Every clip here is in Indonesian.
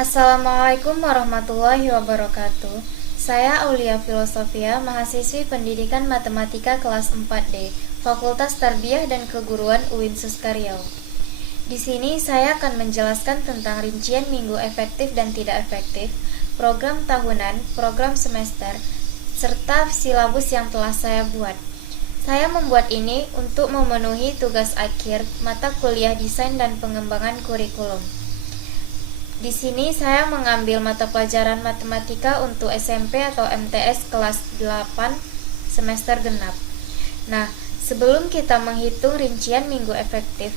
Assalamualaikum warahmatullahi wabarakatuh. Saya Aulia Filosofia, mahasiswi Pendidikan Matematika kelas 4D, Fakultas Tarbiyah dan Keguruan UIN Suskaryau. Di sini saya akan menjelaskan tentang rincian minggu efektif dan tidak efektif, program tahunan, program semester, serta silabus yang telah saya buat. Saya membuat ini untuk memenuhi tugas akhir mata kuliah Desain dan Pengembangan Kurikulum. Di sini saya mengambil mata pelajaran matematika untuk SMP atau MTS kelas 8 semester genap. Nah, sebelum kita menghitung rincian minggu efektif,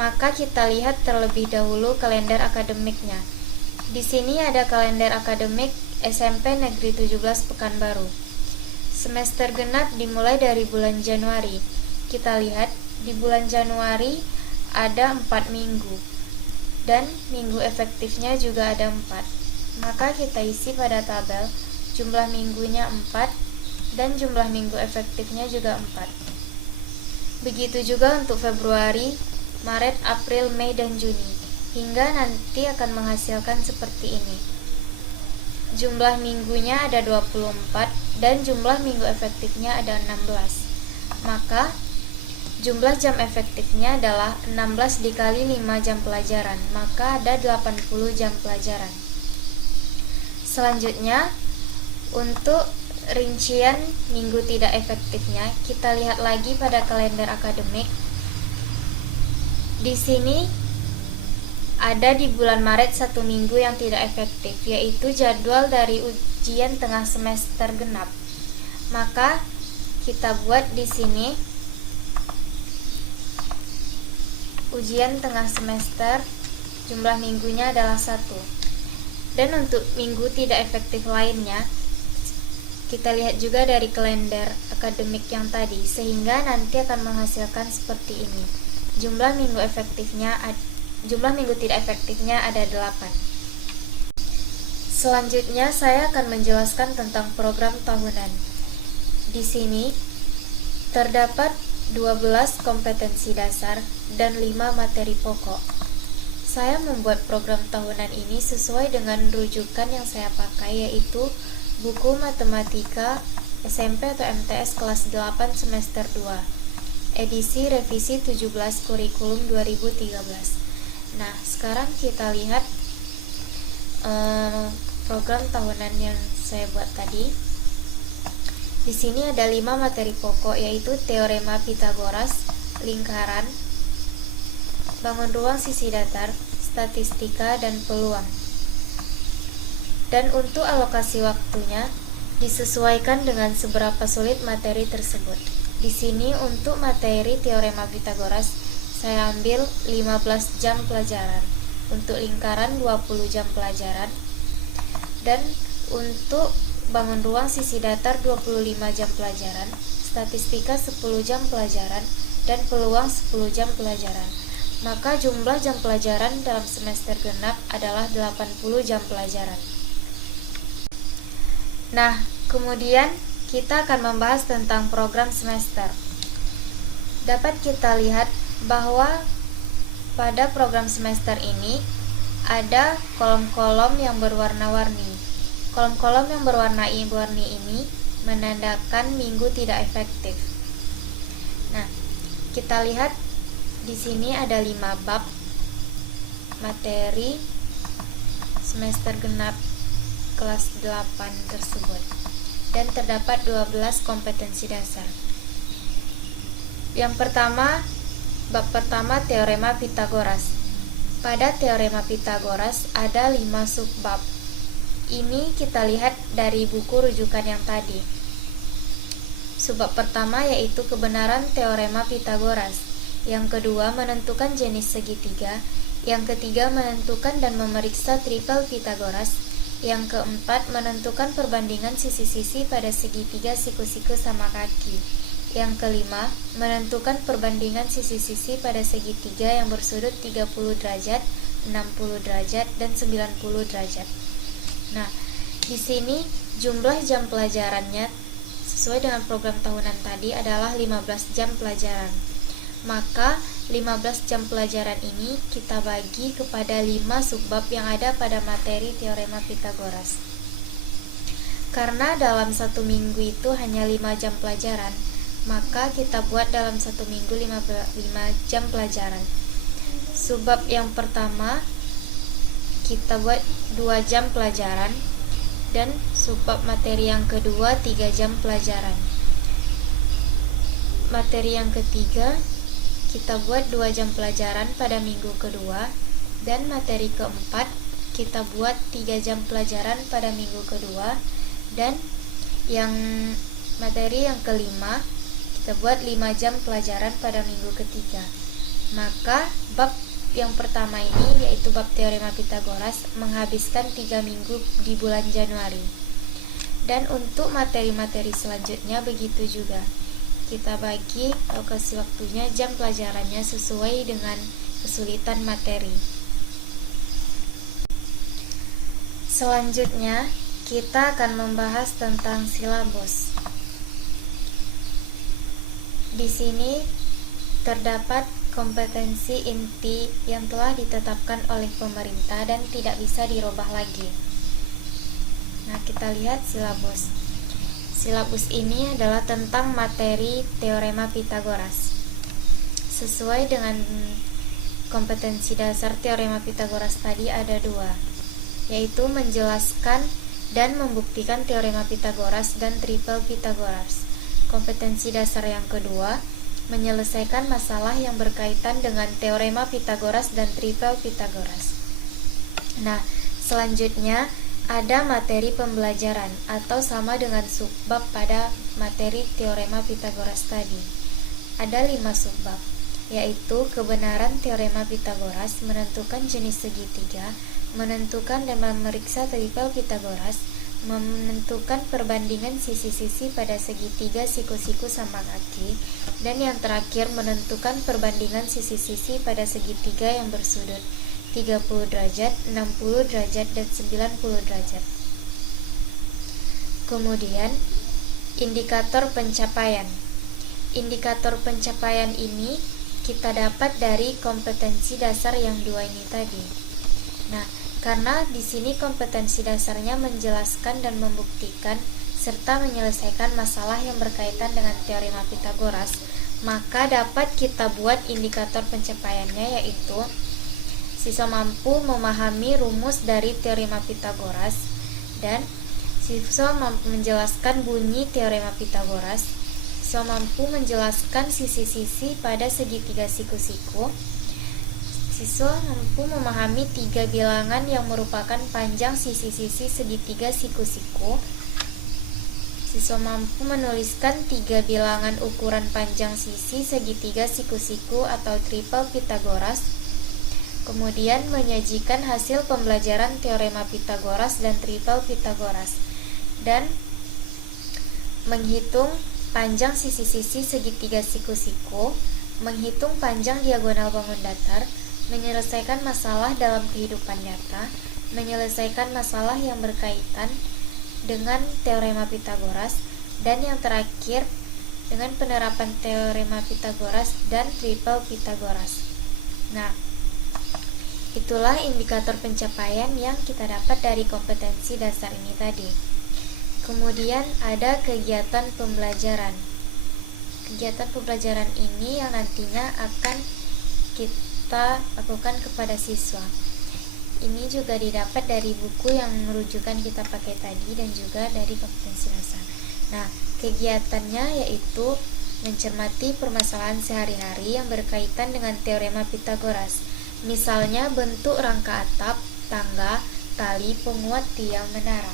maka kita lihat terlebih dahulu kalender akademiknya. Di sini ada kalender akademik SMP Negeri 17 Pekanbaru. Semester genap dimulai dari bulan Januari. Kita lihat di bulan Januari ada 4 minggu. Dan minggu efektifnya juga ada 4. Maka kita isi pada tabel jumlah minggunya 4 dan jumlah minggu efektifnya juga 4. Begitu juga untuk Februari, Maret, April, Mei, dan Juni, hingga nanti akan menghasilkan seperti ini. Jumlah minggunya ada 24 dan jumlah minggu efektifnya ada 16. Maka jumlah jam efektifnya adalah 16 dikali 5 jam pelajaran, maka ada 80 jam pelajaran. Selanjutnya, untuk rincian minggu tidak efektifnya, kita lihat lagi pada kalender akademik. Di sini ada di bulan Maret 1 minggu yang tidak efektif, yaitu jadwal dari ujian tengah semester genap. Maka kita buat di sini ujian tengah semester, jumlah minggunya adalah 1. Dan untuk minggu tidak efektif lainnya, kita lihat juga dari kalender akademik yang tadi, sehingga nanti akan menghasilkan seperti ini. Jumlah minggu tidak efektifnya ada 8. Selanjutnya saya akan menjelaskan tentang program tahunan. Di sini terdapat 12 kompetensi dasar dan 5 materi pokok. Saya membuat program tahunan ini sesuai dengan rujukan yang saya pakai, yaitu buku matematika SMP atau MTS kelas 8 semester 2, edisi revisi 17 kurikulum 2013. Nah, sekarang kita lihat program tahunan yang saya buat tadi. Di sini ada 5 materi pokok, yaitu teorema Pitagoras, lingkaran, bangun ruang sisi datar, statistika, dan peluang. Dan untuk alokasi waktunya disesuaikan dengan seberapa sulit materi tersebut. Di sini untuk materi teorema Pitagoras saya ambil 15 jam pelajaran, untuk lingkaran 20 jam pelajaran, dan untuk bangun ruang sisi datar 25 jam pelajaran, statistika 10 jam pelajaran, dan peluang 10 jam pelajaran. Maka jumlah jam pelajaran dalam semester genap adalah 80 jam pelajaran. Nah, kemudian kita akan membahas tentang program semester. Dapat kita lihat bahwa pada program semester ini ada kolom-kolom yang berwarna-warni. Kolom-kolom yang berwarna-warni ini menandakan minggu tidak efektif. Nah, kita lihat di sini ada 5 bab materi semester genap kelas 8 tersebut, dan terdapat 12 kompetensi dasar. Yang pertama, bab pertama teorema Pitagoras. Pada teorema Pitagoras ada 5 subbab. Ini kita lihat dari buku rujukan yang tadi. Subbab pertama yaitu kebenaran teorema Pitagoras. Yang kedua, menentukan jenis segitiga. Yang ketiga, menentukan dan memeriksa tripel Pitagoras. Yang keempat, menentukan perbandingan sisi-sisi pada segitiga siku-siku sama kaki. Yang kelima, menentukan perbandingan sisi-sisi pada segitiga yang bersudut 30 derajat, 60 derajat, dan 90 derajat. Nah, di sini jumlah jam pelajarannya sesuai dengan program tahunan tadi adalah 15 jam pelajaran. Maka 15 jam pelajaran ini kita bagi kepada 5 subbab yang ada pada materi teorema Pitagoras. Karena dalam satu minggu itu hanya 5 jam pelajaran, maka kita buat dalam satu minggu 5 jam pelajaran. Subbab yang pertama kita buat 2 jam pelajaran, dan subbab materi yang kedua 3 jam pelajaran. Materi yang ketiga kita buat 2 jam pelajaran pada minggu kedua, dan materi keempat kita buat 3 jam pelajaran pada minggu kedua, dan yang materi yang kelima kita buat 5 jam pelajaran pada minggu ketiga. Maka bab yang pertama ini, yaitu bab teorema Pitagoras, menghabiskan 3 minggu di bulan Januari. Dan untuk materi-materi selanjutnya begitu juga. Kita bagi lokasi waktunya, jam pelajarannya sesuai dengan kesulitan materi. Selanjutnya, kita akan membahas tentang silabus. Di sini terdapat kompetensi inti yang telah ditetapkan oleh pemerintah dan tidak bisa dirubah lagi. Nah, kita lihat silabus. Silabus ini adalah tentang materi teorema Pitagoras. Sesuai dengan kompetensi dasar teorema Pitagoras tadi ada 2, yaitu menjelaskan dan membuktikan teorema Pitagoras dan triple Pitagoras. Kompetensi dasar yang kedua, menyelesaikan masalah yang berkaitan dengan teorema Pitagoras dan triple Pitagoras. Nah, selanjutnya ada materi pembelajaran atau sama dengan subbab pada materi teorema Pitagoras tadi. Ada 5 subbab, yaitu kebenaran teorema Pitagoras, menentukan jenis segitiga, menentukan dan memeriksa triple Pitagoras, menentukan perbandingan sisi-sisi pada segitiga siku-siku sama kaki, dan yang terakhir menentukan perbandingan sisi-sisi pada segitiga yang bersudut 30 derajat, 60 derajat, dan 90 derajat. Kemudian, indikator pencapaian. Indikator pencapaian ini kita dapat dari kompetensi dasar yang 2 ini tadi. Nah, karena di sini kompetensi dasarnya menjelaskan dan membuktikan serta menyelesaikan masalah yang berkaitan dengan teorema Pitagoras, maka dapat kita buat indikator pencapaiannya, yaitu siswa mampu memahami rumus dari teorema Pitagoras, dan siswa mampu menjelaskan bunyi teorema Pitagoras, siswa mampu menjelaskan sisi-sisi pada segitiga siku-siku, siswa mampu memahami 3 bilangan yang merupakan panjang sisi-sisi segitiga siku-siku, siswa mampu menuliskan 3 bilangan ukuran panjang sisi segitiga siku-siku atau triple Pitagoras, kemudian menyajikan hasil pembelajaran teorema Pitagoras dan triple Pitagoras, dan menghitung panjang sisi-sisi segitiga siku-siku, menghitung panjang diagonal bangun datar, menyelesaikan masalah dalam kehidupan nyata, menyelesaikan masalah yang berkaitan dengan teorema Pitagoras, dan yang terakhir dengan penerapan teorema Pitagoras dan triple Pitagoras. Nah, itulah indikator pencapaian yang kita dapat dari kompetensi dasar ini tadi. Kemudian ada kegiatan pembelajaran. Kegiatan pembelajaran ini yang nantinya akan kita lakukan kepada siswa. Ini juga didapat dari buku yang rujukan kita pakai tadi dan juga dari kompetensi dasar. Nah, kegiatannya yaitu mencermati permasalahan sehari-hari yang berkaitan dengan teorema Pitagoras. Misalnya bentuk rangka atap, tangga, tali, penguat tiang menara.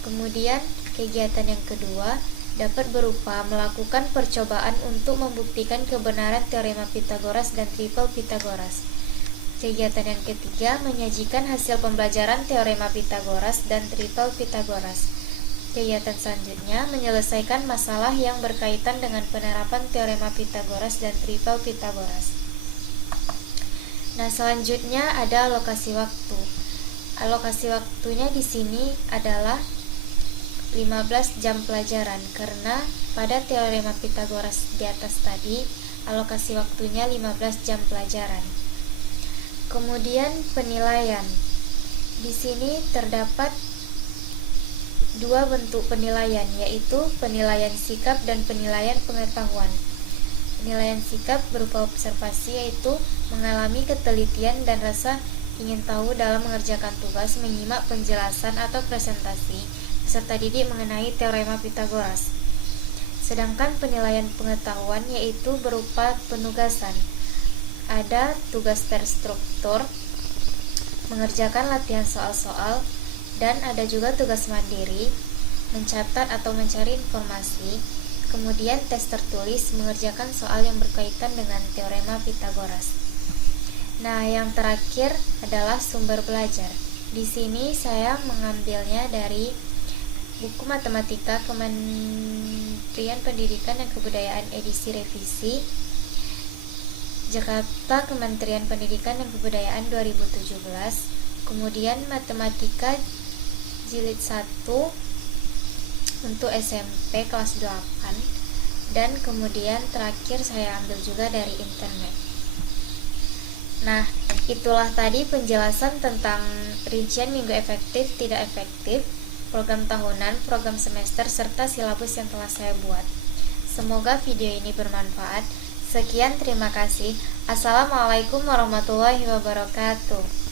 Kemudian kegiatan yang kedua dapat berupa melakukan percobaan untuk membuktikan kebenaran teorema Pitagoras dan triple Pitagoras. Kegiatan yang ketiga menyajikan hasil pembelajaran teorema Pitagoras dan triple Pitagoras. Kegiatan selanjutnya menyelesaikan masalah yang berkaitan dengan penerapan teorema Pitagoras dan triple Pitagoras. Nah, selanjutnya ada alokasi waktu. Alokasi waktunya di sini adalah 15 jam pelajaran, karena pada teorema Pitagoras di atas tadi alokasi waktunya 15 jam pelajaran. Kemudian penilaian. Di sini terdapat dua bentuk penilaian, yaitu penilaian sikap dan penilaian pengetahuan. Penilaian sikap berupa observasi, yaitu mengalami ketelitian dan rasa ingin tahu dalam mengerjakan tugas, menyimak penjelasan atau presentasi peserta didik mengenai teorema Pitagoras. Sedangkan penilaian pengetahuan yaitu berupa penugasan. Ada tugas terstruktur, mengerjakan latihan soal-soal, dan ada juga tugas mandiri, mencatat atau mencari informasi. Kemudian tes tertulis, mengerjakan soal yang berkaitan dengan teorema Pitagoras. Nah, yang terakhir adalah sumber belajar. Di sini saya mengambilnya dari buku Matematika Kementerian Pendidikan dan Kebudayaan edisi revisi Jakarta Kementerian Pendidikan dan Kebudayaan 2017. Kemudian Matematika Jilid 1 untuk SMP kelas 8, dan kemudian terakhir saya ambil juga dari internet. Nah, itulah tadi penjelasan tentang rincian minggu efektif, tidak efektif, program tahunan, program semester, serta silabus yang telah saya buat. Semoga video ini bermanfaat. Sekian, terima kasih. Assalamualaikum warahmatullahi wabarakatuh.